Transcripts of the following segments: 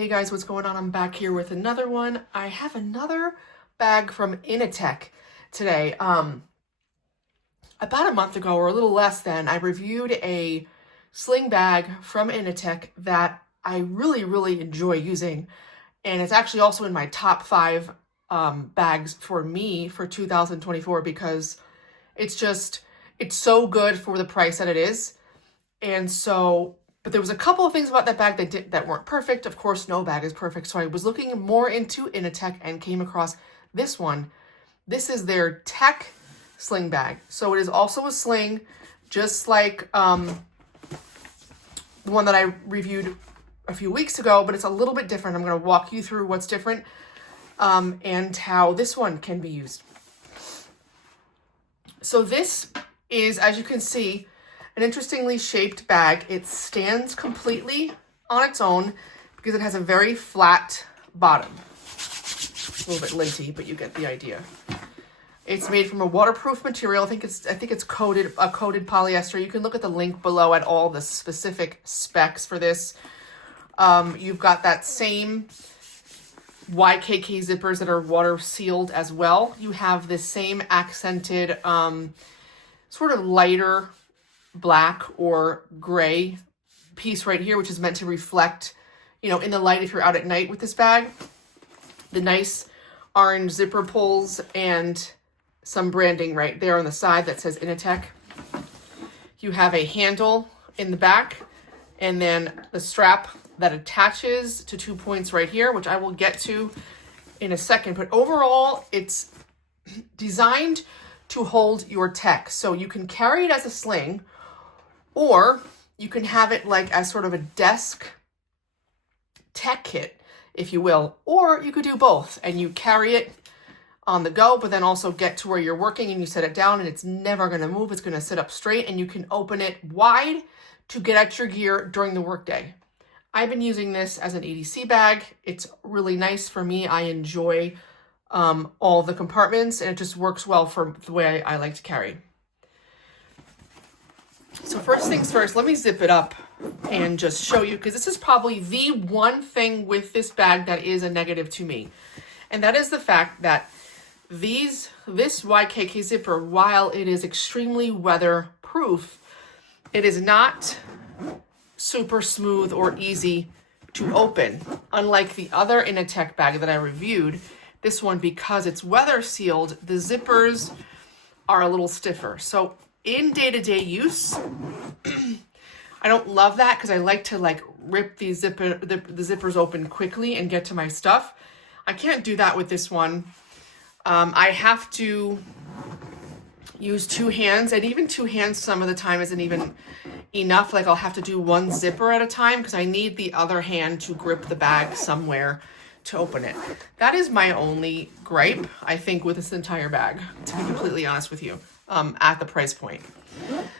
Hey guys, what's going on? I'm back here with another one. I have another bag from Inateck today. About a month ago or a little less than, I reviewed a sling bag from Inateck that I really enjoy using. And it's actually also in my top 5 bags for me for 2024 because it's so good for the price that it is. But there was a couple of things about that bag that weren't perfect. Of course, no bag is perfect. So I was looking more into Inateck and came across this one. This is their Tech sling bag. So it is also a sling, just like the one that I reviewed a few weeks ago, but it's a little bit different. I'm going to walk you through what's different and how this one can be used. So this is, as you can see, an interestingly shaped bag. It stands completely on its own because it has a very flat bottom. A little bit linty, but you get the idea. It's made from a waterproof material. I think it's coated polyester. You can look at the link below at all the specific specs for this. You've got that same YKK zippers that are water sealed as well. You have this same accented sort of lighter black or gray piece right here, which is meant to reflect, in the light if you're out at night with this bag. The nice orange zipper pulls and some branding right there on the side that says Inateck. You have a handle in the back and then the strap that attaches to 2 points right here, which I will get to in a second. But overall, it's designed to hold your tech. So you can carry it as a sling, or you can have it like as sort of a desk tech kit, if you will, or you could do both and you carry it on the go, but then also get to where you're working and you set it down and it's never going to move. It's going to sit up straight and you can open it wide to get at your gear during the workday. I've been using this as an EDC bag. It's really nice for me. I enjoy all the compartments and it just works well for the way I like to carry. So first things first, let me zip it up and just show you, because this is probably the one thing with this bag that is a negative to me. And that is the fact that this YKK zipper, while it is extremely weatherproof, it is not super smooth or easy to open. Unlike the other Inateck bag that I reviewed, this one, because it's weather sealed, the zippers are a little stiffer. So in day-to-day use, I don't love that because I like to rip the zippers open quickly and get to my stuff. I can't do that with this one. I have to use 2 hands, and even 2 hands some of the time isn't even enough. Like I'll have to do 1 zipper at a time because I need the other hand to grip the bag somewhere to open it. That is my only gripe, I think, with this entire bag, to be completely honest with you, at the price point.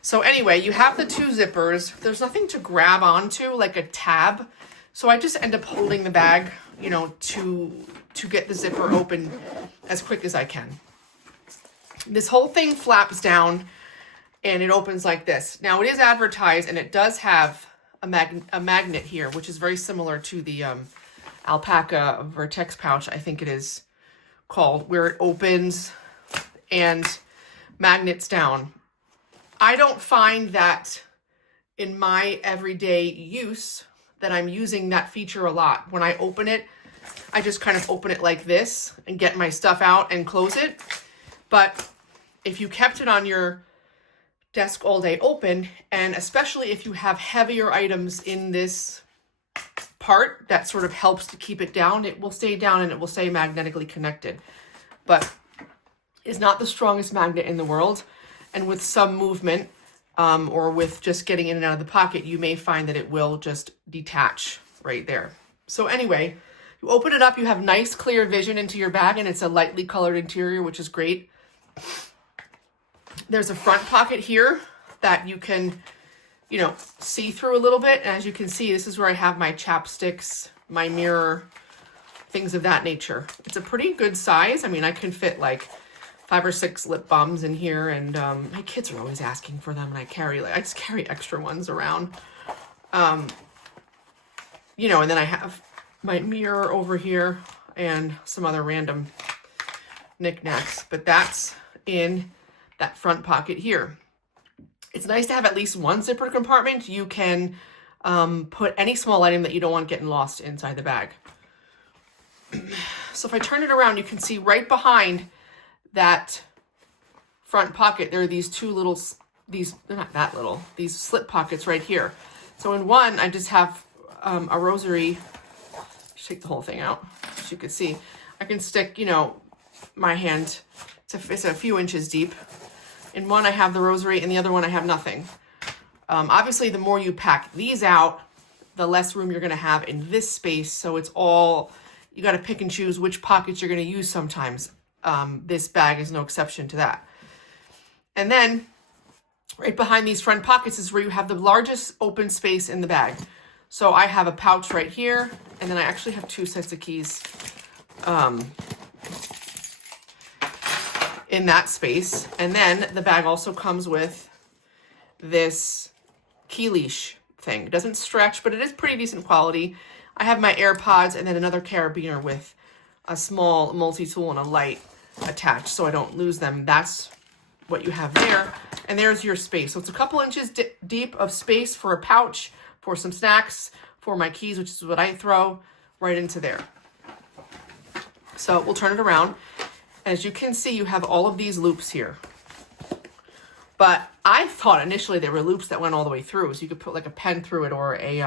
So anyway, you have the 2 zippers. There's nothing to grab onto like a tab. So I just end up holding the bag, to get the zipper open as quick as I can. This whole thing flaps down and it opens like this. Now it is advertised and it does have a magnet here, which is very similar to the alpaca Vertex pouch, I think it is called, where it opens and magnets down. I don't find that in my everyday use that I'm using that feature a lot. When I open it, I just kind of open it like this and get my stuff out and close it. But if you kept it on your desk all day open, and especially if you have heavier items in this part that sort of helps to keep it down, it will stay down and it will stay magnetically connected. But it's not the strongest magnet in the world. And with some movement or with just getting in and out of the pocket, you may find that it will just detach right there. So anyway, you open it up, you have nice clear vision into your bag, and it's a lightly colored interior, which is great. There's a front pocket here that you can, see through a little bit. And as you can see, this is where I have my chapsticks, my mirror, things of that nature. It's a pretty good size. I mean, I can fit like 5 or 6 lip balms in here, and my kids are always asking for them, and I just carry extra ones around. And then I have my mirror over here, and some other random knickknacks. But that's in that front pocket here. It's nice to have at least one zipper compartment. You can put any small item that you don't want getting lost inside the bag. So if I turn it around, you can see right behind that front pocket, there are these two little, they're not that little, these slip pockets right here. So in one, I just have a rosary. Take the whole thing out, as you can see. I can stick, you know, my hand, it's a few inches deep. In one, I have the rosary, and the other one, I have nothing. Obviously, the more you pack these out, the less room you're going to have in this space. So it's all, you got to pick and choose which pockets you're going to use sometimes. This bag is no exception to that. And then right behind these front pockets is where you have the largest open space in the bag. So I have a pouch right here, and then I actually have two sets of keys in that space. And then the bag also comes with this key leash thing. It doesn't stretch, but it is pretty decent quality. I have my AirPods and then another carabiner with a small multi-tool and a light attached so I don't lose them. That's what you have there. And there's your space. So it's a couple inches deep of space for a pouch, for some snacks, for my keys, which is what I throw right into there. So we'll turn it around. As you can see, you have all of these loops here. But I thought initially they were loops that went all the way through, so you could put like a pen through it or a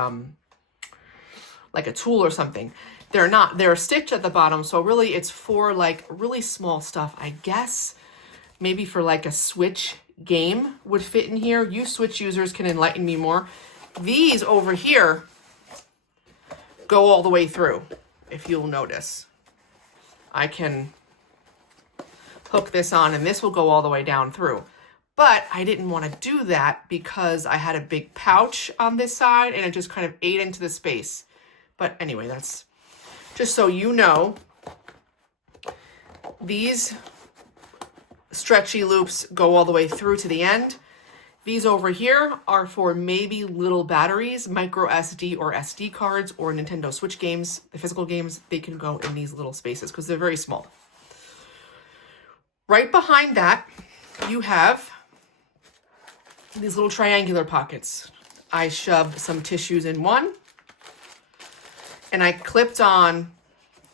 like a tool or something. They're not. They're stitched at the bottom, so really it's for like really small stuff. I guess maybe for like a Switch game would fit in here. You Switch users can enlighten me more. These over here go all the way through, if you'll notice. I can hook this on and this will go all the way down through. But I didn't want to do that because I had a big pouch on this side and it just kind of ate into the space. But anyway, that's just so you know, these stretchy loops go all the way through to the end. These over here are for maybe little batteries, micro SD or SD cards or Nintendo Switch games, the physical games, they can go in these little spaces because they're very small. Right behind that, you have these little triangular pockets. I shoved some tissues in one and I clipped on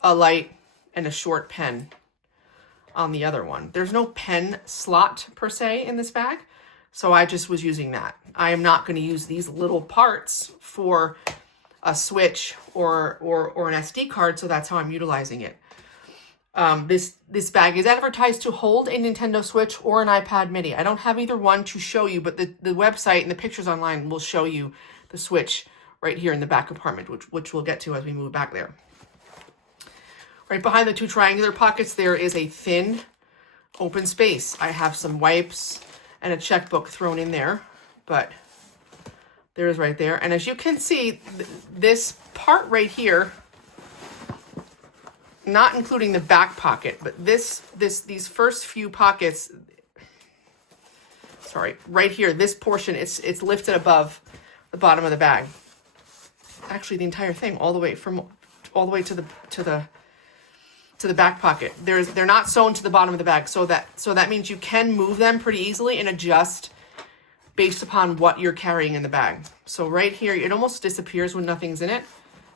a light and a short pen on the other one. There's no pen slot per se in this bag, so I just was using that. I am not going to use these little parts for a Switch or an SD card, so that's how I'm utilizing it. This bag is advertised to hold a Nintendo Switch or an iPad mini. I don't have either one to show you, but the website and the pictures online will show you the Switch right here in the back compartment, which we'll get to as we move back there. Right behind the two triangular pockets, there is a thin open space. I have some wipes and a checkbook thrown in there, but there is right there. And as you can see, this part right here, not including the back pocket, but these first few pockets, sorry, right here, this portion, it's lifted above the bottom of the bag. Actually, the entire thing, all the way to the back pocket. They're not sewn to the bottom of the bag, so that means you can move them pretty easily and adjust based upon what you're carrying in the bag. So right here, it almost disappears when nothing's in it.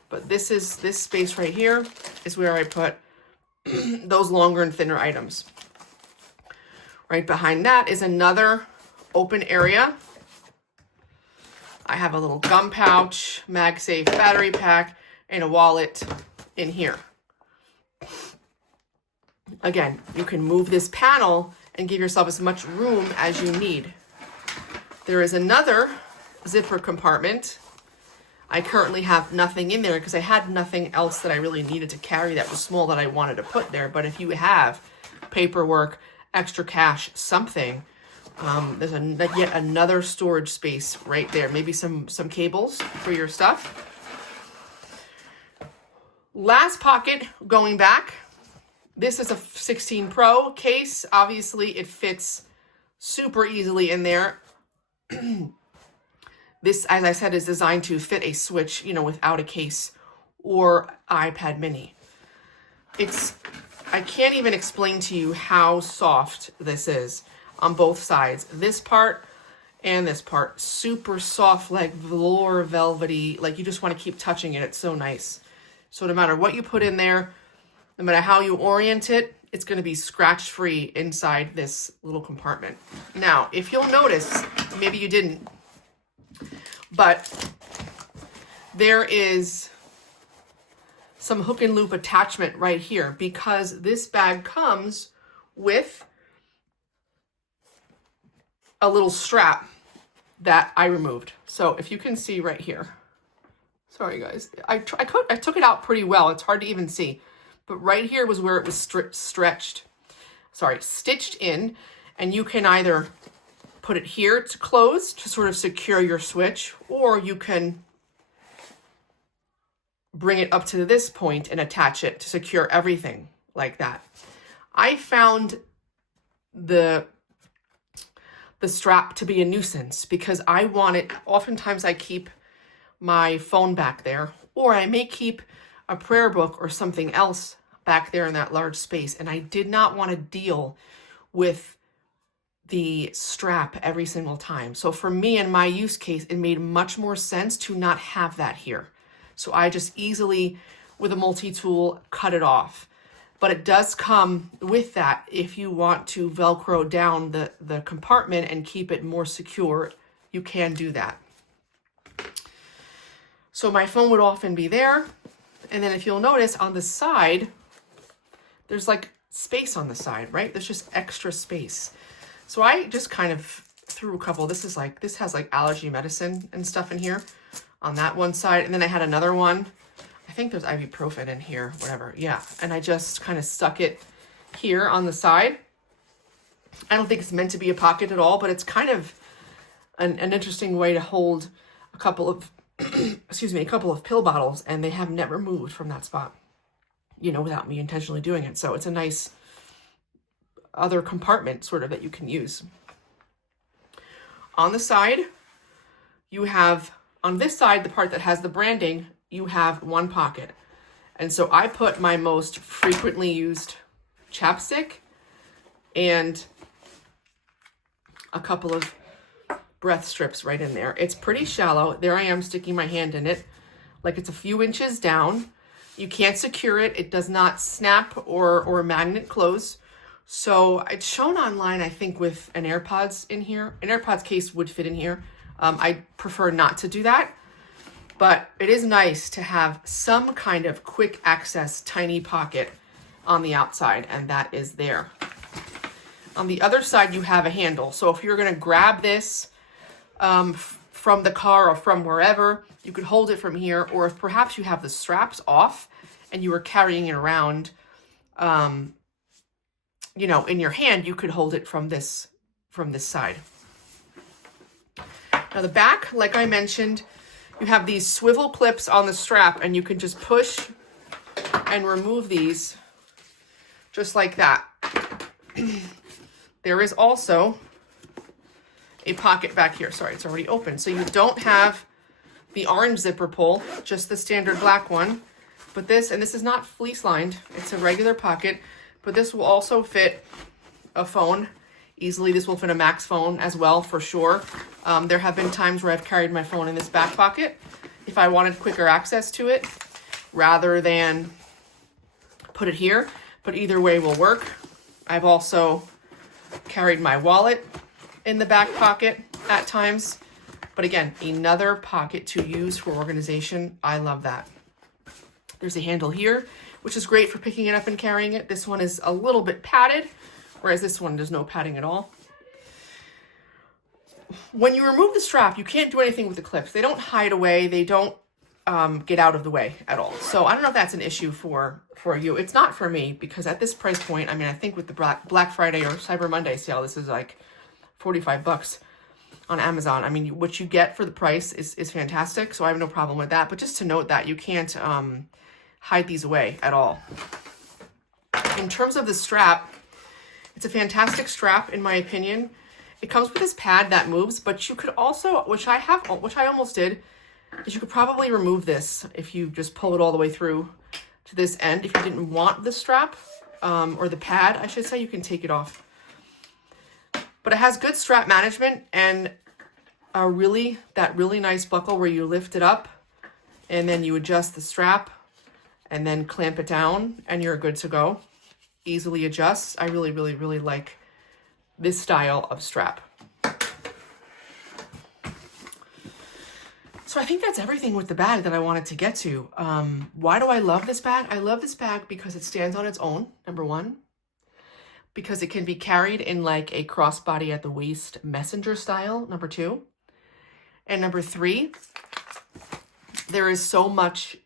But this space right here is where I put those longer and thinner items. Right behind that is another open area. I have a little gum pouch, MagSafe battery pack, and a wallet in here. Again, you can move this panel and give yourself as much room as you need. There is another zipper compartment. I currently have nothing in there because I had nothing else that I really needed to carry that was small that I wanted to put there. But if you have paperwork, extra cash, something, there's yet another storage space right there. Maybe some cables for your stuff. Last pocket going back. This is a 16 Pro case. Obviously, it fits super easily in there. This, as I said, is designed to fit a Switch, without a case or iPad mini. I can't even explain to you how soft this is on both sides. This part and this part, super soft, like velour, velvety, like you just want to keep touching it. It's so nice. So no matter what you put in there, no matter how you orient it, it's going to be scratch-free inside this little compartment. Now, if you'll notice, maybe you didn't, but there is some hook and loop attachment right here because this bag comes with a little strap that I removed. So if you can see right here, sorry guys, I took it out pretty well. It's hard to even see, but right here was where it was stitched in, and you can either put it here to close to sort of secure your switch, or you can bring it up to this point and attach it to secure everything like that. I found the strap to be a nuisance because I want it, oftentimes I keep my phone back there, or I may keep a prayer book or something else back there in that large space. And I did not want to deal with the strap every single time. So for me and my use case, it made much more sense to not have that here. So I just easily, with a multi-tool, cut it off. But it does come with that if you want to Velcro down the compartment and keep it more secure, you can do that. So my phone would often be there. And then if you'll notice on the side, there's like space on the side, right? There's just extra space. So I just kind of threw a couple. This has like allergy medicine and stuff in here on that one side. And then I had another one. I think there's ibuprofen in here, whatever. Yeah. And I just kind of stuck it here on the side. I don't think it's meant to be a pocket at all, but it's kind of an interesting way to hold a couple of, a couple of pill bottles, and they have never moved from that spot, without me intentionally doing it. So it's a nice other compartment sort of that you can use. On the side, you have, on this side, the part that has the branding, you have one pocket. And so I put my most frequently used chapstick and a couple of breath strips right in there. It's pretty shallow. There I am sticking my hand in it like it's a few inches down. You can't secure it. It does not snap or magnet close. So it's shown online, I think, with an AirPods in here. An AirPods case would fit in here. I prefer not to do that. But it is nice to have some kind of quick access tiny pocket on the outside, and that is there. On the other side, you have a handle. So if you're going to grab this from the car or from wherever, you could hold it from here. Or if perhaps you have the straps off and you were carrying it around, in your hand, you could hold it from this side. Now the back, like I mentioned, you have these swivel clips on the strap, and you can just push and remove these just like that. There is also a pocket back here. Sorry, it's already open. So you don't have the orange zipper pull, just the standard black one. But this is not fleece lined. It's a regular pocket, but this will also fit a phone easily. This will fit a Max phone as well, for sure. There have been times where I've carried my phone in this back pocket if I wanted quicker access to it rather than put it here, but either way will work. I've also carried my wallet in the back pocket at times, but again, another pocket to use for organization. I love that. There's a handle here, which is great for picking it up and carrying it. This one is a little bit padded, whereas this one, there's no padding at all. When you remove the strap, you can't do anything with the clips. They don't hide away. They don't get out of the way at all. So I don't know if that's an issue for you. It's not for me, because at this price point, I mean, I think with the Black Friday or Cyber Monday sale, this is like $45 on Amazon. I mean, what you get for the price is fantastic. So I have no problem with that. But just to note that you can't hide these away at all. In terms of the strap, it's a fantastic strap, in my opinion. It comes with this pad that moves, but you could also, which I almost did, is you could probably remove this if you just pull it all the way through to this end. If you didn't want the strap, or the pad, I should say, you can take it off. But it has good strap management and that really nice buckle where you lift it up and then you adjust the strap and then clamp it down and you're good to go. Easily adjusts. I really, really, really like this style of strap. So I think that's everything with the bag that I wanted to get to. Why do I love this bag? I love this bag because it stands on its own, number one. Because it can be carried in like a crossbody at the waist messenger style, number two. And number three, there is so much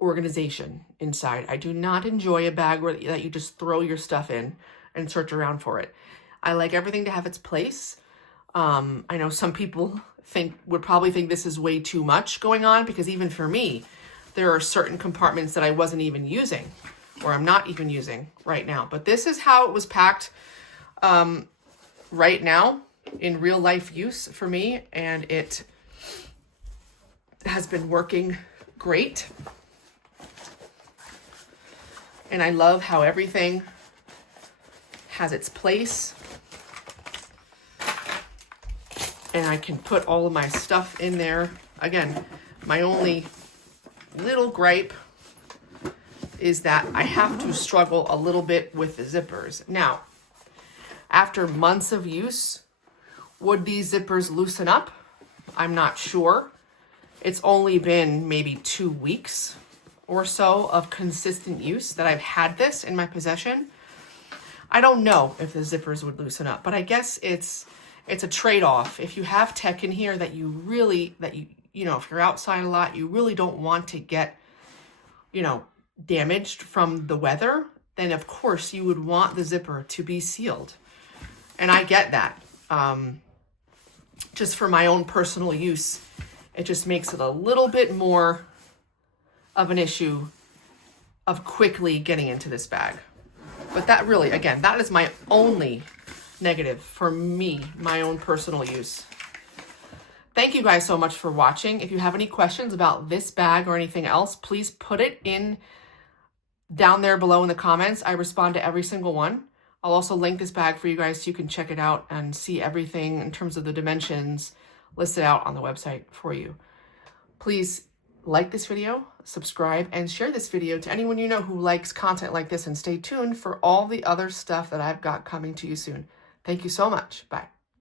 organization inside. I do not enjoy a bag that you just throw your stuff in and search around for it. I like everything to have its place. I know some people would probably think this is way too much going on, because even for me, there are certain compartments that I wasn't even using, or I'm not even using right now. But this is how it was packed right now in real life use for me, and it has been working great. And I love how everything has its place. And I can put all of my stuff in there. Again, my only little gripe is that I have to struggle a little bit with the zippers. Now, after months of use, would these zippers loosen up? I'm not sure. It's only been maybe 2 weeks or so of consistent use that I've had this in my possession. I don't know if the zippers would loosen up, but I guess it's a trade-off. If you have tech in here that you if you're outside a lot, you really don't want to get, damaged from the weather, then of course you would want the zipper to be sealed. And I get that. Just for my own personal use, it just makes it a little bit more of an issue of quickly getting into this bag. But that really, again, that is my only negative for me, my own personal use. Thank you guys so much for watching. If you have any questions about this bag or anything else, please put it in down there below in the comments. I respond to every single one. I'll also link this bag for you guys so you can check it out and see everything in terms of the dimensions listed out on the website for you. Please like this video, subscribe, and share this video to anyone you know who likes content like this, and stay tuned for all the other stuff that I've got coming to you soon. Thank you so much. Bye.